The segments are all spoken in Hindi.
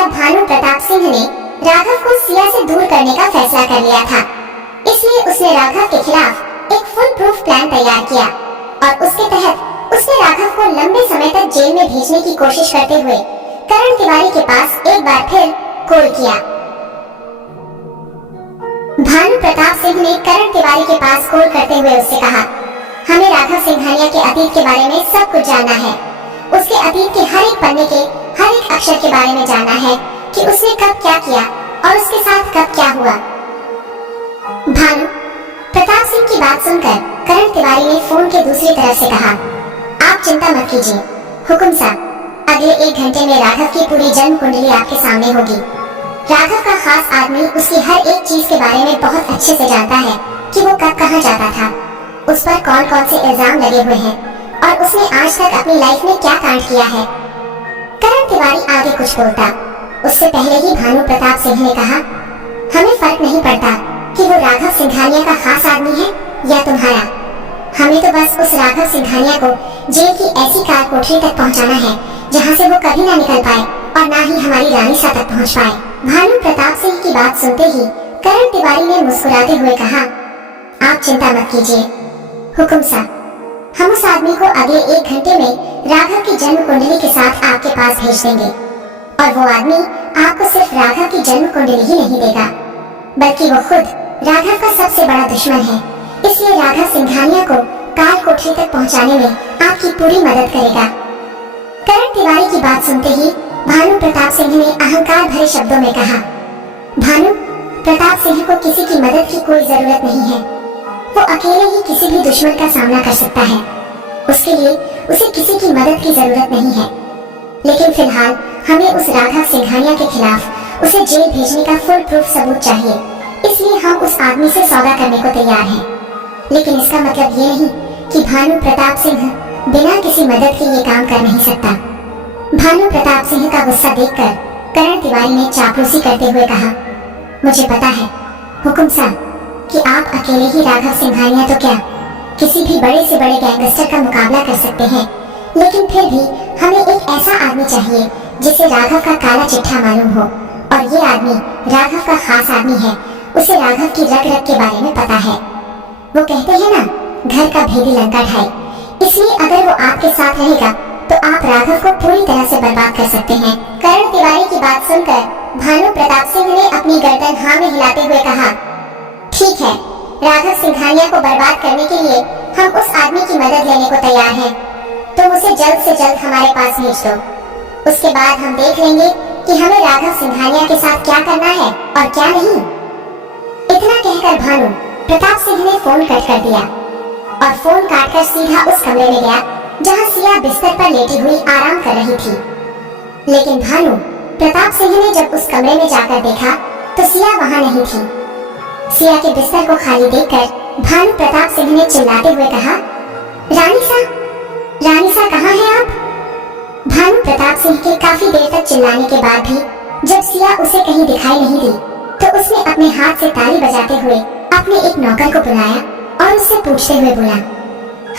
राजा भानु प्रताप सिंह ने राघव को सिया से दूर करने का फैसला कर लिया था। इसलिए उसने राघव के खिलाफ एक फुल प्रूफ प्लान तैयार किया और उसके तहत उसने राघव को लंबे समय तक जेल में भेजने की कोशिश करते हुए करण तिवारी के पास एक बार फिर कॉल किया। भानु प्रताप सिंह ने करण तिवारी के पास कॉल करते हुए उससे कहा, हमें राघव सिंघानिया के अतीत के बारे में सब कुछ जानना है। उसके अतीत के हर एक पन्ने के हर एक अक्षर के बारे में जानना है कि उसने कब क्या किया और उसके साथ कब क्या हुआ। भानु प्रताप सिंह की बात सुनकर करण तिवारी ने फोन के दूसरी तरफ से कहा, आप चिंता मत कीजिए हुकुम साहब, अगले 1 घंटे में राघव की पूरी जन्म कुंडली आपके सामने होगी। राघव का खास आदमी उसकी हर एक चीज के बारे में बहुत अच्छे से जानता है कि वो कब कहाँ जाता था, उस पर कौन कौन से इल्जाम लगे हुए हैं और उसने आज तक अपनी लाइफ में क्या कांड किया है। करण तिवारी आगे कुछ बोलता, उससे पहले ही भानु प्रताप सिंह ने कहा, हमें फर्क नहीं पड़ता कि वो राघव सिंघानिया का खास आदमी है या तुम्हारा। हमें तो बस उस राघव सिंघानिया को जेल की ऐसी कार कोठरी तक पहुंचाना है जहां से वो कभी ना निकल पाए और ना ही हमारी रानी सा तक पहुंच पाए। भानु प्रताप सिंह की बात सुनते ही करण तिवारी ने मुस्कुराते हुए कहा, आप चिंता मत कीजिए हुकुम साहब, हम उस आदमी को अगले 1 घंटे में राघव की जन्म कुंडली के साथ आपके पास भेज देंगे और वो आदमी आपको सिर्फ राघव की जन्म कुंडली ही नहीं देगा बल्कि वो खुद राघव का सबसे बड़ा दुश्मन है। इसलिए राघव सिंघानिया को कार कोठरी तक पहुंचाने में आपकी पूरी मदद करेगा। करण तिवारी की बात सुनते ही भानु प्रताप सिंह ने अहंकार भरे शब्दों में कहा, भानु प्रताप सिंह को किसी की मदद की कोई जरूरत नहीं है। वो अकेले ही किसी भी दुश्मन का सामना कर सकता है। उसके लिए उसे किसी की मदद की जरूरत नहीं है। लेकिन फिलहाल हमें उस राघव सिंघानिया के खिलाफ उसे जेल भेजने का फुल प्रूफ सबूत चाहिए। इसलिए हम उस आदमी से सौदा करने को तैयार हैं। लेकिन इसका मतलब ये नहीं कि भानु प्रताप सिंह बिना किसी मदद के ये काम कर नहीं सकता। भानु प्रताप सिंह का गुस्सा देखकर करण तिवारी ने चापलूसी करते हुए कहा, मुझे पता है हुकुम साहब कि आप अकेले ही राघव सिंघानिया तो क्या किसी भी बड़े से बड़े गैंगस्टर का मुकाबला कर सकते हैं, लेकिन फिर भी हमें एक ऐसा आदमी चाहिए जिसे राघव का काला चिट्ठा मालूम हो और ये आदमी राघव का खास आदमी है। उसे राघव की रग रग के बारे में पता है। वो कहते हैं ना, घर का भेदी लंका ढाई। इसलिए अगर वो आपके साथ रहेगा तो आप राघव को पूरी तरह से बर्बाद कर सकते हैं। करण तिवारी की बात सुनकर भानु प्रताप सिंह ने अपनी गर्दन हाँ में हिलाते हुए कहा, ठीक है, राघव सिंघानिया को बर्बाद करने के लिए हम उस आदमी की मदद लेने को तैयार हैं। तुम उसे जल्द से जल्द हमारे पास भेज दो। उसके बाद हम देख लेंगे कि हमें राघव सिंघानिया के साथ क्या करना है और क्या नहीं। इतना कहकर भानु प्रताप सिंह ने फोन कट कर दिया और फोन काटकर सीधा उस कमरे में गया जहां सिया बिस्तर पर लेटी हुई आराम कर रही थी। लेकिन भानु प्रताप सिंह ने जब उस कमरे में जाकर देखा तो सिया वहां नहीं थी। सिया के बिस्तर को खाली देखकर भानु प्रताप सिंह ने चिल्लाते हुए कहा, रानी सा कहाँ हैं आप? भानु प्रताप सिंह के काफी देर तक चिल्लाने के बाद भी जब सिया उसे कहीं दिखाई नहीं दी तो उसने अपने हाथ से ताली बजाते हुए अपने एक नौकर को बुलाया और उससे पूछते हुए बोला,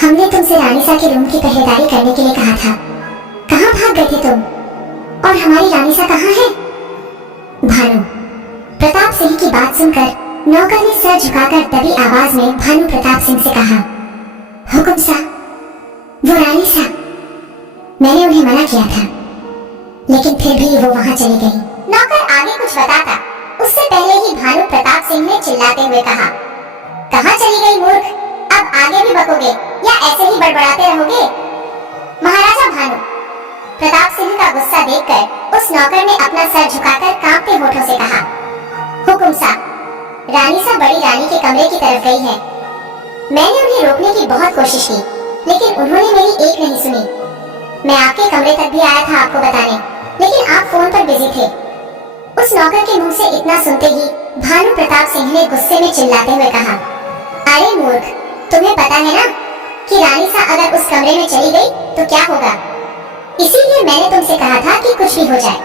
हमने तुमसे रानी सा के रूम की पहरेदारी करने के लिए कहा था, कहाँ भाग गए थे तुम? और हमारी रानी सा कहाँ है? भानु प्रताप सिंह की बात सुनकर नौकर ने सर झुकाकर दबी आवाज में भानु प्रताप सिंह से कहा, हुकुम साहब, वो रानी सा, मैंने उन्हें मना किया था लेकिन फिर भी वो वहां चली गई। नौकर आगे कुछ बताता उससे पहले ही भानु प्रताप सिंह ने चिल्लाते हुए कहा, कहाँ चली गई मूर्ख? अब आगे भी बकोगे या ऐसे ही बड़बड़ाते रहोगे? महाराजा भानु प्रताप सिंह का गुस्सा देखकर उस नौकर ने अपना सर झुकाकर कांपते होठों से कहा, हुकुम साहब, रानी सा बड़ी रानी के कमरे की तरफ गई है। मैंने उन्हें रोकने की बहुत कोशिश की लेकिन उन्होंने मेरी एक नहीं सुनी। मैं आपके कमरे तक भी आया था आपको बताने, लेकिन आप फोन पर बिजी थे। उस नौकर के मुंह से इतना सुनते ही भानु प्रताप सिंह ने गुस्से में चिल्लाते हुए कहा, अरे मूर्ख, तुम्हें पता है ना कि रानी सा अगर उस कमरे में चली गई तो क्या होगा? इसीलिए मैंने तुमसे कहा था कि कुछ भी हो जाए,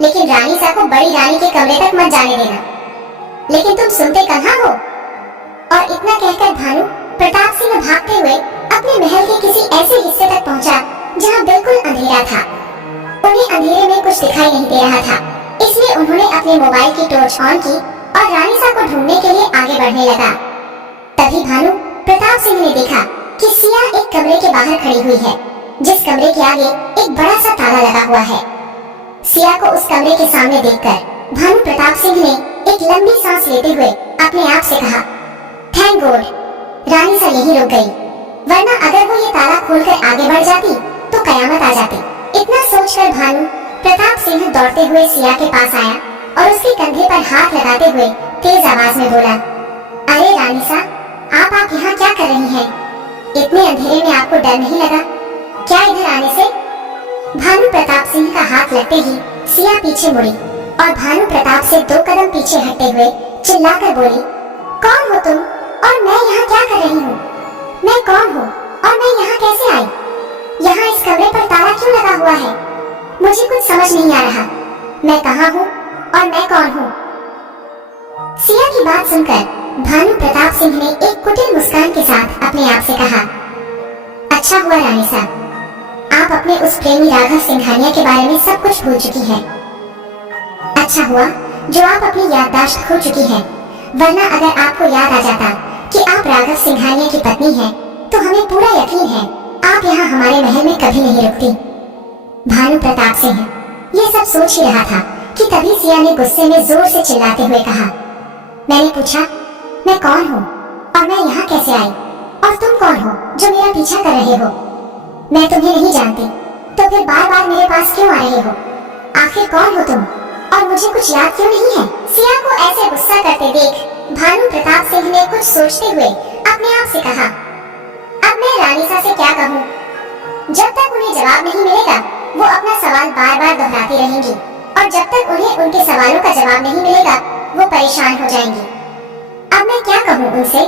लेकिन रानी सा को बड़ी रानी के कमरे तक मत जाने देना। लेकिन तुम सुनते कहाँ हो? और इतना कहकर भानु प्रताप सिंह भागते हुए अपने महल के किसी ऐसे हिस्से तक पहुंचा जहां बिल्कुल अंधेरा था। उन्हें अंधेरे में कुछ दिखाई नहीं दे रहा था। कि उन्होंने अपने मोबाइल की टॉर्च ऑन की और रानीसा को ढूंढने के लिए आगे बढ़ने लगा। तभी भानु प्रताप सिंह ने देखा कि सिया एक कमरे के बाहर खड़ी हुई है, जिस कमरे के आगे एक बड़ा सा ताला लगा हुआ है। सिया को उस कमरे के सामने देखकर भानु प्रताप सिंह ने एक लंबी सांस लेते हुए अपने आप से कहा, थैंक गॉड रानीसा यहीं रुक गई, वरना अगर वो ये ताला खोलकर आगे बढ़ जाती तो कयामत आ जाती। इतना सोचकर भानु प्रताप सिंह दौड़ते हुए सिया के पास आया और उसके कंधे पर हाथ लगाते हुए तेज आवाज में बोला, अरे रानीसा, आप यहाँ क्या कर रही हैं? इतने अंधेरे में आपको डर नहीं लगा क्या इधर आने से? भानु प्रताप सिंह का हाथ लगते ही सिया पीछे मुड़ी और भानु प्रताप से 2 कदम पीछे हटते हुए चिल्लाकर बोली, कौन हो तुम और मैं यहाँ क्या कर रही हूँ? मैं कौन हूँ और मैं यहाँ कैसे आई? यहाँ इस कमरे पर ताला क्यों लगा हुआ है? मुझे कुछ समझ नहीं आ रहा। मैं कहाँ हूँ और मैं कौन हूँ? सिया की बात सुनकर भानु प्रताप सिंह ने एक कुटिल मुस्कान के साथ अपने आप से कहा, अच्छा हुआ रानीसा, आप अपने उस प्रेमी राघव सिंघानिया के बारे में सब कुछ भूल चुकी हैं। अच्छा हुआ जो आप अपनी याददाश्त खो चुकी हैं, वरना अगर आपको याद आ जाता कि आप राघव सिंघानिया की पत्नी हैं, तो हमें पूरा यकीन है आप यहाँ हमारे महल में कभी नहीं रुकती। भानु प्रताप सिंह ये सब सोच ही रहा था कि तभी सिया ने गुस्से में जोर से चिल्लाते हुए कहा, मैंने पूछा मैं कौन हूँ और मैं यहाँ कैसे आई, और तुम कौन हो जो मेरा पीछा कर रहे हो? मैं तुम्हें नहीं जानती, तो फिर बार बार मेरे पास क्यों आ रहे हो? आखिर कौन हो तुम और मुझे कुछ याद क्यों नहीं है? सिया को ऐसे गुस्सा करते देख भानु प्रताप सिंह ने कुछ सोचते हुए अपने आप से कहा, अब मैं रानीसा से क्या कहूँ? जब तक उन्हें जवाब नहीं मिलेगा वो अपना सवाल बार बार दोहराती रहेंगी, और जब तक उन्हें उनके सवालों का जवाब नहीं मिलेगा वो परेशान हो जाएंगी। अब मैं क्या कहूँ उनसे?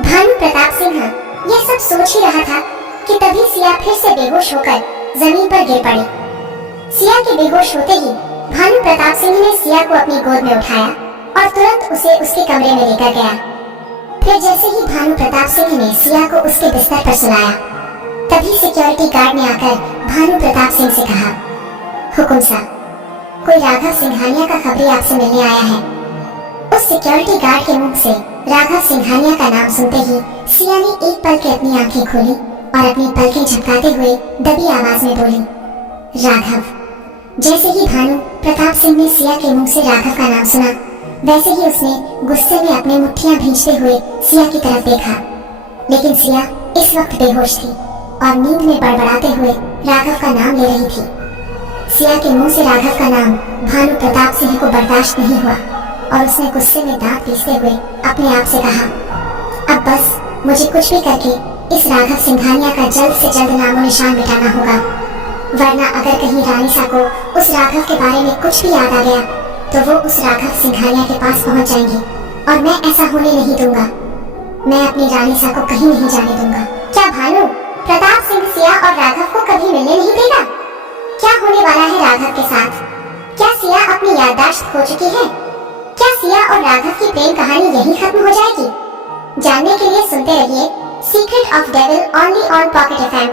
भानु प्रताप सिंह यह सब सोच ही रहा था कि तभी सिया फिर से बेहोश होकर जमीन पर गिर पड़ी। सिया के बेहोश होते ही भानु प्रताप सिंह ने सिया को अपनी गोद में उठाया और तुरंत उसे उसके कमरे में लेकर गया। फिर जैसे ही भानु प्रताप सिंह ने सिया को उसके बिस्तर पर सुलाया, तभी सिक्योरिटी गार्ड ने आकर भानु प्रताप सिंह से कहा, हुकुम साहब, कोई राघव सिंघानिया का खबरी आपसे मिलने आया है। उस सिक्योरिटी गार्ड के मुंह से राघव सिंघानिया का नाम सुनते ही सिया ने एक पल के अपनी आंखें खोली और अपनी पलकें झपकाते हुए दबी आवाज में बोली, राघव। जैसे ही भानु प्रताप सिंह ने सिया के मुंह से राघव का नाम सुना, वैसे ही उसने गुस्से में अपनी मुट्ठियां भींचते हुए सिया की तरफ देखा, लेकिन सिया इस वक्त बेहोश थी और नींद में बड़बड़ाते हुए राघव का नाम ले रही थी। सिया के मुंह से राघव का नाम भानु प्रताप सिंह को बर्दाश्त नहीं हुआ और उसने गुस्से में दांत पीसते हुए अपने आप से कहा, अब बस मुझे कुछ भी करके इस राघव सिंघानिया का जल्द से जल्द नामो निशान मिटाना होगा, वरना अगर कहीं रानीसा को उस राघव के बारे में कुछ भी याद आ गया तो वो उस राघव सिंघानिया के पास पहुंच जाएंगी और मैं ऐसा होने नहीं दूंगा। मैं अपनी रानीसा को कहीं नहीं जाने दूंगा। क्या भानु प्रताप सिंह सिया और राघव को कभी मिलने नहीं देगा? क्या होने वाला है राघव के साथ? क्या सिया अपनी याददाश्त खो चुकी है? क्या सिया और राघव की प्रेम कहानी यही खत्म हो जाएगी? जानने के लिए सुनते रहिए secret of devil only on pocket FM.